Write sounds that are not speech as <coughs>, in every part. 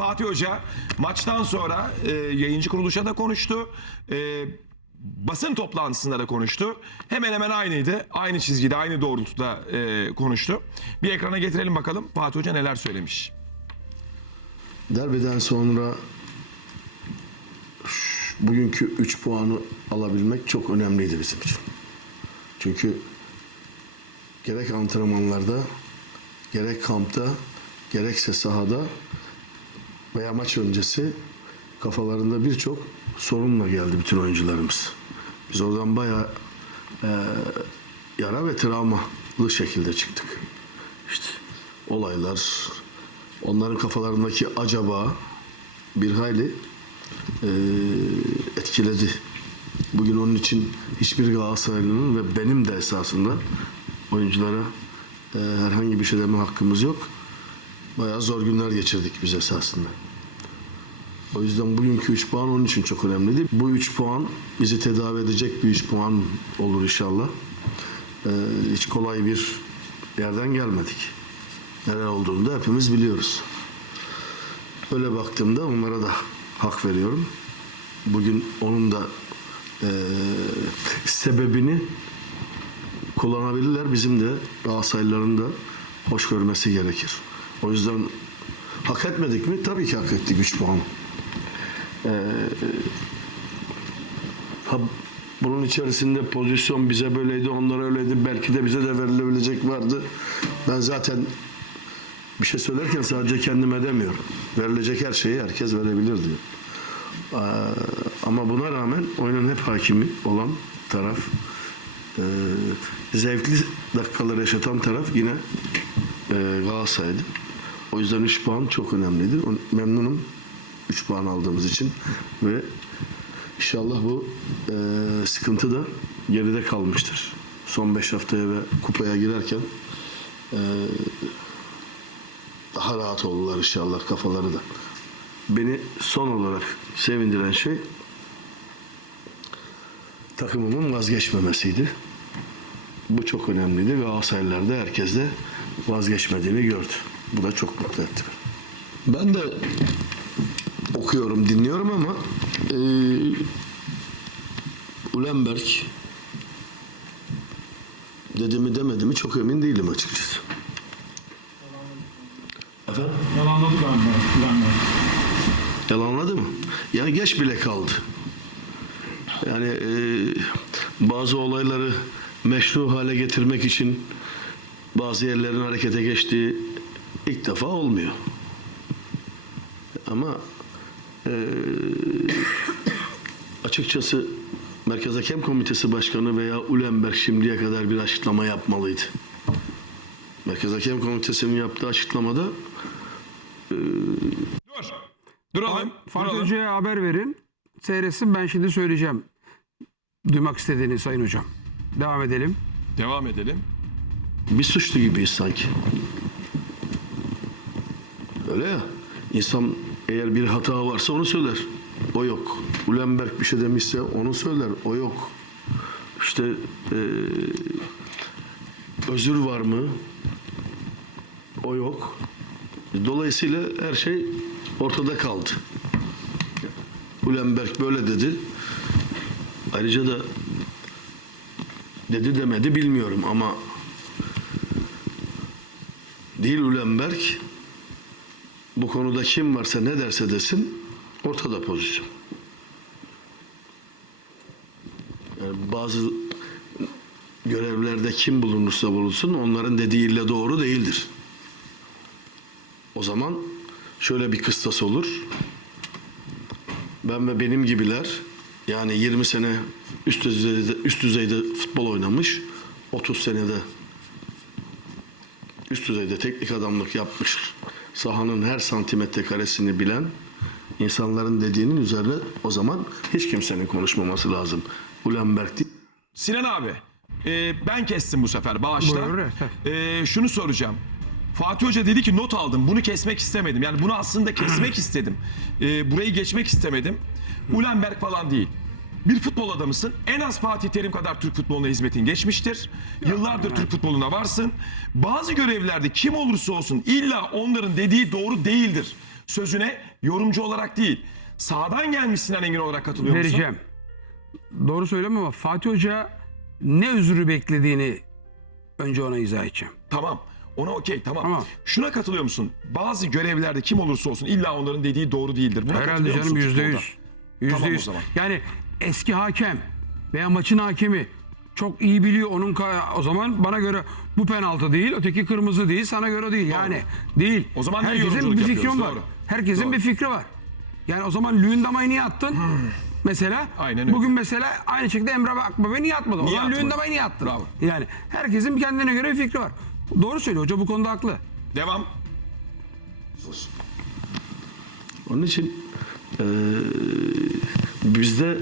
Fatih Hoca maçtan sonra e, yayıncı kuruluşa da konuştu. E, basın toplantısında da konuştu. Hemen hemen aynıydı. Aynı çizgide, aynı doğrultuda e, konuştu. Bir ekrana getirelim bakalım Fatih Hoca neler söylemiş. Derbiden sonra bugünkü 3 puanı alabilmek çok önemliydi bizim için. Çünkü gerek antrenmanlarda, gerek kampta, gerekse sahada veya maç öncesi kafalarında birçok sorunla geldi bütün oyuncularımız. Biz oradan bayağı eee, yara ve travmalı şekilde çıktık. İşte olaylar, onların kafalarındaki acaba bir hayli eee, etkiledi. Bugün onun için hiçbir Galatasaraylı'nın ve benim de esasında oyunculara eee, herhangi bir şey deme hakkımız yok. Bayağı zor günler geçirdik biz esasında. O yüzden bugünkü 3 puan onun için çok önemliydi. Bu 3 puan bizi tedavi edecek bir 3 puan olur inşallah. Ee, hiç kolay bir yerden gelmedik. Neler olduğunu da hepimiz biliyoruz. Öyle baktığımda onlara da hak veriyorum. Bugün onun da eee, sebebini kullanabilirler. Bizim de Galatasaraylıların da hoş görmesi gerekir. O yüzden hak etmedik mi? Tabii ki hak ettik 3 puan. Ha, bunun içerisinde pozisyon bize böyleydi, onlara öyleydi. Belki de bize de verilebilecek vardı. Ben zaten bir şey söylerken sadece kendime demiyorum. Verilecek her şeyi herkes verebilir diyor. Ee, ama buna rağmen oyunun hep hakimi olan taraf, e, zevkli dakikalar yaşatan taraf yine e, Galatasaray'dı. O yüzden 3 puan çok önemliydi. O- Memnunum 3 puan aldığımız için ve inşallah bu e, sıkıntı da geride kalmıştır. Son 5 haftaya ve kupaya girerken e, daha rahat oldular inşallah kafaları da. Beni son olarak sevindiren şey takımımın vazgeçmemesiydi. Bu çok önemliydi. Galatasaraylılar da herkes de vazgeçmediğini gördü. Bu da çok mutlu etti beni. Ben de okuyorum, dinliyorum ama e, Ulenberg dedi mi demedi mi çok emin değilim açıkçası. Efendim? Yalanladı galiba. Güvenler. Yalanladı mı? Ya geç bile kaldı. Yani e, bazı olayları meşru hale getirmek için bazı yerlerin harekete geçtiği ilk defa olmuyor. Ama e, <coughs> açıkçası Merkez Hakem Komitesi Başkanı veya Ulenberg şimdiye kadar bir açıklama yapmalıydı. Merkez Hakem Komitesi'nin yaptığı açıklamada Dur. Duralım. Fatih duralım. Hoca'ya haber verin. Seyretsin ben şimdi söyleyeceğim. Duymak istediğini Sayın Hocam. Devam edelim. Devam edelim. bir suçlu gibiyiz sanki. Öyle ya. İnsan eğer bir hata varsa onu söyler. O yok. Ulenberg bir şey demişse onu söyler. O yok. İşte eee, özür var mı? O yok. Dolayısıyla her şey ortada kaldı. Ulenberg böyle dedi. Ayrıca da dedi demedi bilmiyorum ama değil Ulenberg bu konuda kim varsa ne derse desin ortada pozisyon. Yani bazı görevlerde kim bulunursa bulunsun onların dediğiyle doğru değildir. O zaman şöyle bir kıstas olur. Ben ve benim gibiler yani 20 sene üst düzeyde, üst düzeyde futbol oynamış, 30 senede üst düzeyde teknik adamlık yapmış, sahanın her santimetre karesini bilen insanların dediğinin üzerine o zaman hiç kimsenin konuşmaması lazım. Ulenberg değil. Sinan abi e, ben kestim bu sefer bağışla. Buyur. E, şunu soracağım. Fatih Hoca dedi ki not aldım. Bunu kesmek istemedim. Yani bunu aslında kesmek istedim. E, burayı geçmek istemedim. Ulenberg falan değil. Bir futbol adamısın. En az Fatih Terim kadar Türk futboluna hizmetin geçmiştir. Yıllardır Türk futboluna varsın. Bazı görevlerde kim olursa olsun illa onların dediği doğru değildir. sözüne yorumcu olarak değil. Sağdan gelmiş Sinan Engin olarak katılıyor musun? Vereceğim. Doğru söyleme ama Fatih Hoca ne özrü beklediğini önce ona izah edeceğim. Tamam. Ona okey tamam. Tamam. Şuna katılıyor musun? Bazı görevlerde kim olursa olsun illa onların dediği doğru değildir. Buna Herhalde katılıyor canım musun yüzde futbolda? yüz. Yüzde Tamam o yüz. zaman. Yani eski hakem veya maçın hakemi çok iyi biliyor onun o zaman bana göre bu penaltı değil, öteki kırmızı değil, sana göre değil. Yani değil. O zaman herkesin bir fikri var. Doğru. Herkesin Doğru. bir fikri var. Yani o zaman Lüyendamay'ı niye attın? Mesela Aynen öyle. bugün mesela aynı şekilde Emre Akbaba niye atmadı? O Niye zaman atmadı? Lüyendamay'ı niye attın? Bravo. Yani herkesin kendine göre bir fikri var. Doğru söylüyor hoca bu konuda haklı. Devam. Onun için eee, bizde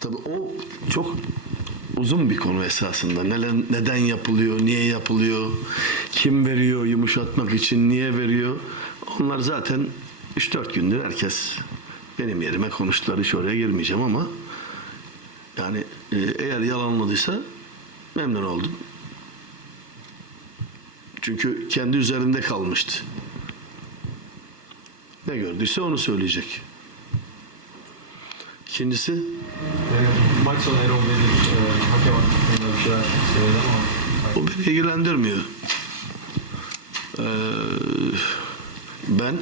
tabii o çok uzun bir konu esasında. Neler, neden yapılıyor, niye yapılıyor, kim veriyor yumuşatmak için, niye veriyor? Onlar zaten 3-4 gündür herkes benim yerime konuştular. Hiç oraya girmeyeceğim ama yani e, eğer yalanladıysa memnun oldum. Çünkü kendi üzerinde kalmıştı. Ne gördüyse onu söyleyecek. İkincisi Ee, Maç sonu Erol e, hakem hakkında bir şeyler söyledi ama o beni ilgilendirmiyor. Ee, ben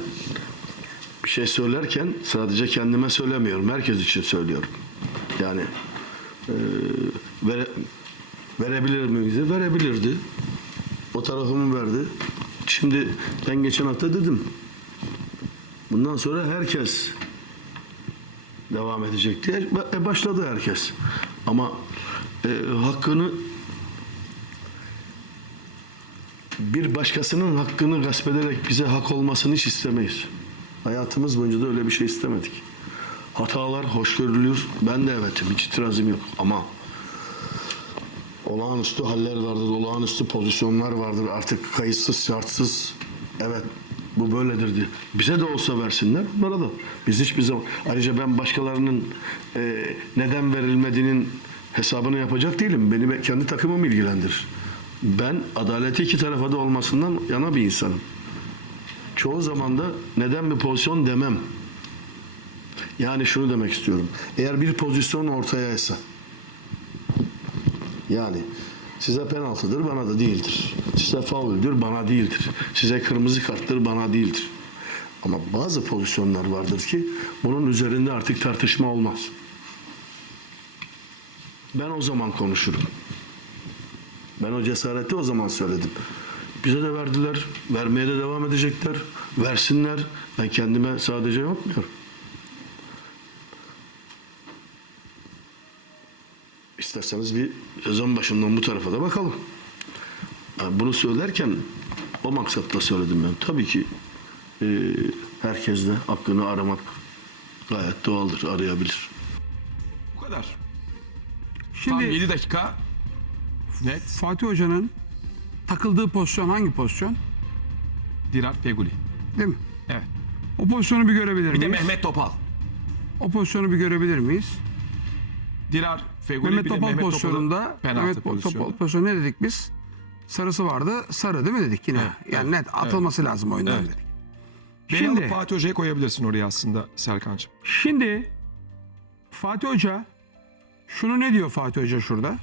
bir şey söylerken sadece kendime söylemiyorum. Herkes için söylüyorum. Yani e, vere, verebilir miydi? Verebilirdi. O tarafımı verdi. Şimdi ben geçen hafta dedim. Bundan sonra herkes devam edecek diye e, başladı herkes. Ama e, hakkını bir başkasının hakkını gasp ederek bize hak olmasını hiç istemeyiz. Hayatımız boyunca da öyle bir şey istemedik. Hatalar hoş görülür. Ben de evetim. Hiç itirazım yok. Ama olağanüstü haller vardır. Olağanüstü pozisyonlar vardır. Artık kayıtsız şartsız evet bu böyledir diye. Bize de olsa versinler. Onlara da. Biz hiçbir zaman ayrıca ben başkalarının e, neden verilmediğinin hesabını yapacak değilim. Beni kendi takımım ilgilendirir. Ben adaleti iki tarafa da olmasından yana bir insanım. Çoğu zaman da neden bir pozisyon demem. Yani şunu demek istiyorum. Eğer bir pozisyon ortayaysa yani size penaltıdır bana da değildir. Size fauldür bana değildir. Size kırmızı karttır bana değildir. Ama bazı pozisyonlar vardır ki bunun üzerinde artık tartışma olmaz. Ben o zaman konuşurum. Ben o cesareti o zaman söyledim. Bize de verdiler, vermeye de devam edecekler. Versinler. Ben kendime sadece yapmıyorum. İsterseniz bir sezon başından bu tarafa da bakalım. Yani bunu söylerken o maksatla söyledim ben. Tabii ki e, herkes de hakkını aramak gayet doğaldır, arayabilir. Bu kadar. Tam Şimdi 7 dakika. Net. Fatih Hoca'nın takıldığı pozisyon hangi pozisyon? Dirar Peguli. Değil mi? Evet. O pozisyonu bir görebilir Bir de miyiz? Mehmet Topal. O pozisyonu bir görebilir miyiz? Dirar Feguli Mehmet bir de Topal Mehmet pozisyonunda penaltı Mehmet pozisyonu. Topal pozisyonu ne dedik biz? Sarısı vardı. Sarı değil mi dedik yine? Evet, yani net atılması lazım oyundan Evet. dedik. Beni Şimdi Fatih Hoca'ya koyabilirsin oraya aslında Serkan'cığım. şimdi Fatih Hoca şunu ne diyor Fatih Hoca şurada?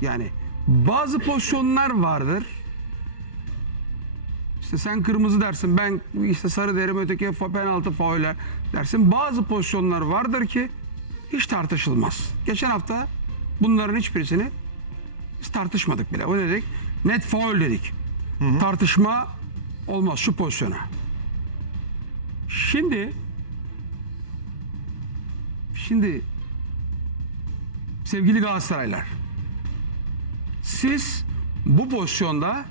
Yani bazı pozisyonlar vardır. İşte sen kırmızı dersin, ben işte sarı derim, öteki penaltı fauller dersin. Bazı pozisyonlar vardır ki hiç tartışılmaz. Geçen hafta bunların hiçbirisini biz tartışmadık bile. O ne dedik? Net faul dedik. Tartışma olmaz şu pozisyona. Şimdi şimdi sevgili Galatasaraylar siz bu pozisyonda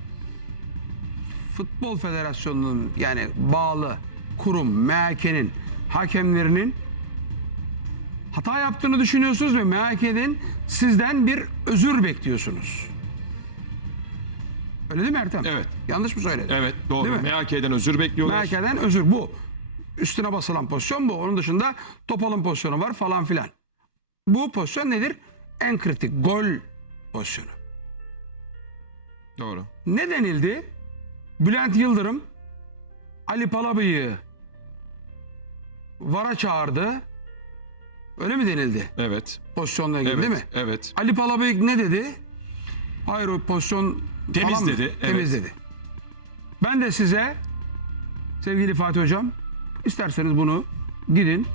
Futbol Federasyonu'nun yani bağlı kurum MHK'nin hakemlerinin hata yaptığını düşünüyorsunuz ve MHK'nin sizden bir özür bekliyorsunuz. Öyle değil mi Ertem? Evet. Yanlış mı söyledim? Evet doğru. MHK'den özür bekliyorlar. MHK'den özür bu. Üstüne basılan pozisyon bu. Onun dışında Topal'ın pozisyonu var falan filan. Bu pozisyon nedir? En kritik gol pozisyonu. Doğru. Ne denildi? Bülent Yıldırım Ali Palabıyık'ı VAR'a çağırdı. Öyle mi denildi? Evet. Pozisyonla ilgili Evet. değil mi? Evet. Ali Palabıyık ne dedi? Hayır o pozisyon Temiz falan mı? dedi, evet. Temiz dedi. Ben de size sevgili Fatih Hocam isterseniz bunu gidin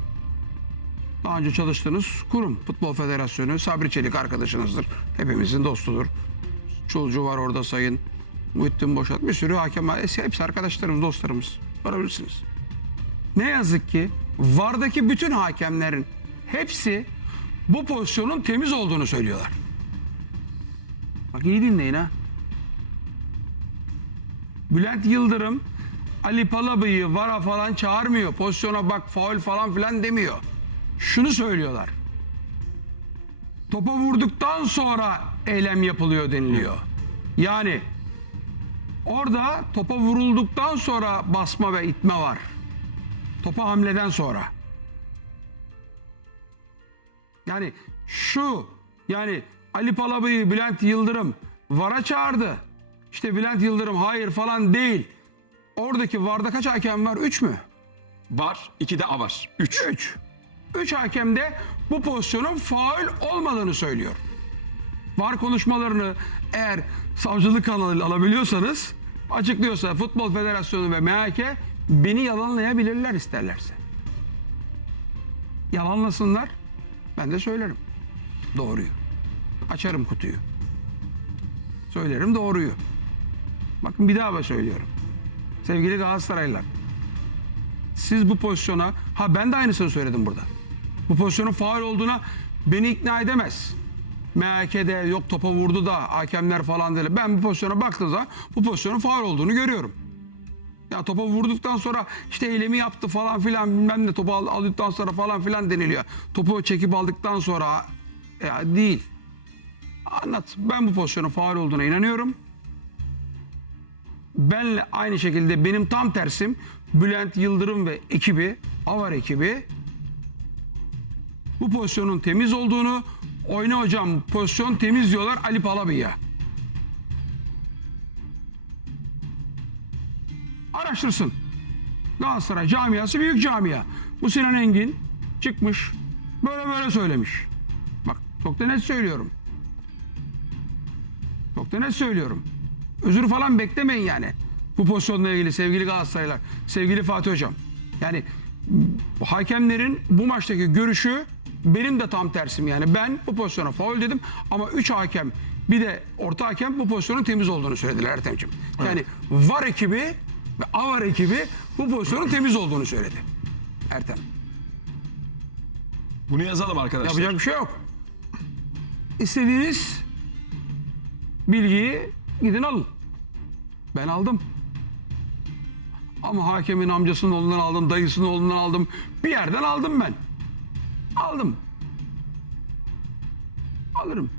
daha önce çalıştığınız kurum Futbol Federasyonu Sabri Çelik arkadaşınızdır. Hepimizin dostudur. Çolcu var orada sayın. Muhittin Boşat bir sürü hakem var. Hepsi arkadaşlarımız, dostlarımız. Sorabilirsiniz. Ne yazık ki VAR'daki bütün hakemlerin hepsi bu pozisyonun temiz olduğunu söylüyorlar. Bak iyi dinleyin ha. Bülent Yıldırım Ali Palabıyı VAR'a falan çağırmıyor. Pozisyona bak faul falan filan demiyor. Şunu söylüyorlar. Topa vurduktan sonra eylem yapılıyor deniliyor. Yani orada topa vurulduktan sonra basma ve itme var. Topa hamleden sonra. Yani şu yani Ali Palabıyı Bülent Yıldırım VAR'a çağırdı. İşte Bülent Yıldırım hayır falan değil. Oradaki VAR'da kaç hakem var? 3 mü? Var. iki de A var. Üç. 3. 3 hakem de bu pozisyonun faul olmadığını söylüyor. VAR konuşmalarını eğer savcılık kanalıyla alabiliyorsanız açıklıyorsa Futbol Federasyonu ve MHK beni yalanlayabilirler isterlerse. Yalanlasınlar. Ben de söylerim. Doğruyu. Açarım kutuyu. Söylerim doğruyu. Bakın bir daha da söylüyorum. Sevgili Galatasaraylılar. Siz bu pozisyona, ha ben de aynısını söyledim burada. Bu pozisyonun faul olduğuna beni ikna edemez. MHK'de yok topa vurdu da hakemler falan değil. Ben bu pozisyona baktığım zaman bu pozisyonun faul olduğunu görüyorum. Ya topa vurduktan sonra işte eylemi yaptı falan filan bilmem ne topu al- aldıktan sonra falan filan deniliyor. Topu çekip aldıktan sonra ya değil. Anlat. Ben bu pozisyonun faul olduğuna inanıyorum. Benle aynı şekilde benim tam tersim Bülent Yıldırım ve ekibi, Avar ekibi bu pozisyonun temiz olduğunu oyna hocam pozisyon temiz diyorlar Ali Palabı'ya. Araştırsın. Galatasaray camiası büyük camia. Bu Sinan Engin çıkmış böyle böyle söylemiş. Bak çok da net söylüyorum. Çok da net söylüyorum. Özür falan beklemeyin yani. Bu pozisyonla ilgili sevgili Galatasaraylar, sevgili Fatih Hocam. Yani hakemlerin bu maçtaki görüşü benim de tam tersim yani. Ben bu pozisyona faul dedim ama 3 hakem bir de orta hakem bu pozisyonun temiz olduğunu söylediler Ertem'ciğim. Yani VAR ekibi ve AVAR ekibi bu pozisyonun temiz olduğunu söyledi. Ertem. Bunu yazalım arkadaşlar. Yapacak bir şey yok. İstediğiniz bilgiyi gidin alın. Ben aldım. Ama hakemin amcasının oğlundan aldım, dayısının oğlundan aldım. Bir yerden aldım ben. Aldım. Alırım.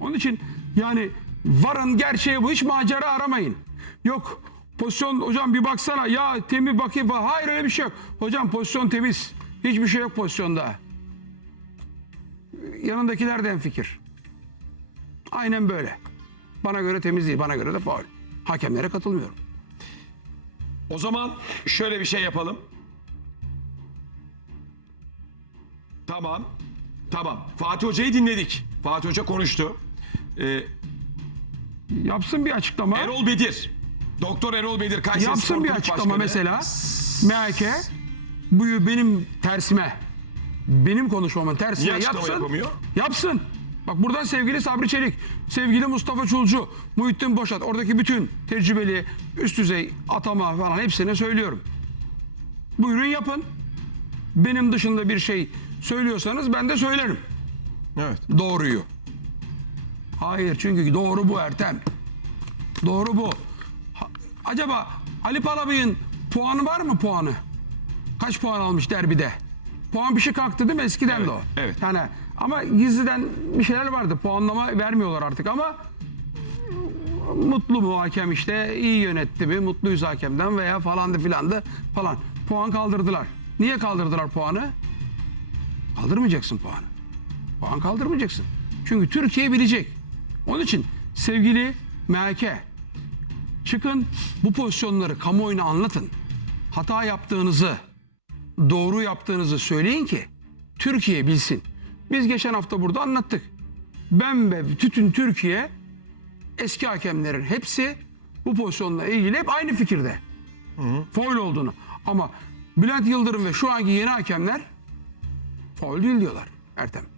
Onun için yani varın gerçeği bu. Hiç macera aramayın. Yok pozisyon hocam bir baksana ya temiz bakayım. Hayır öyle bir şey yok. Hocam pozisyon temiz. Hiçbir şey yok pozisyonda. Yanındakiler de fikir. Aynen böyle. Bana göre temiz değil, bana göre de faul. Hakemlere katılmıyorum. O zaman şöyle bir şey yapalım. Tamam. Tamam. Fatih Hoca'yı dinledik. Fatih Hoca konuştu. Ee, Yapsın bir açıklama. Erol Bedir. Doktor Erol Bedir Kayseri Spor Yapsın bir Kulüp açıklama Başkanı. mesela. MHK bu benim tersime benim konuşmamın tersine Niye açıklama yapsın. yapamıyor? Yapsın. Bak buradan sevgili Sabri Çelik, sevgili Mustafa Çulcu, Muhittin Boşat, oradaki bütün tecrübeli, üst düzey atama falan hepsine söylüyorum. Buyurun yapın. Benim dışında bir şey söylüyorsanız ben de söylerim. Evet. Doğruyu. Hayır çünkü doğru bu Ertem. Doğru bu. Ha- acaba Ali Palabıyık'ın puanı var mı puanı? Kaç puan almış derbide? Puan bir şey kalktı değil mi eskiden de o? evet. Yani ama gizliden bir şeyler vardı. Puanlama vermiyorlar artık ama mutlu mu hakem işte iyi yönetti mi mutluyuz hakemden veya falandı filandı falan. Puan kaldırdılar. Niye kaldırdılar puanı? Kaldırmayacaksın puanı. Puan kaldırmayacaksın. Çünkü Türkiye bilecek. Onun için sevgili MHK Çıkın bu pozisyonları kamuoyuna anlatın. Hata yaptığınızı, doğru yaptığınızı söyleyin ki Türkiye bilsin. Biz geçen hafta burada anlattık. Ben ve bütün Türkiye eski hakemlerin hepsi bu pozisyonla ilgili hep aynı fikirde. Foul olduğunu. Ama Bülent Yıldırım ve şu anki yeni hakemler foul değil diyorlar Ertem.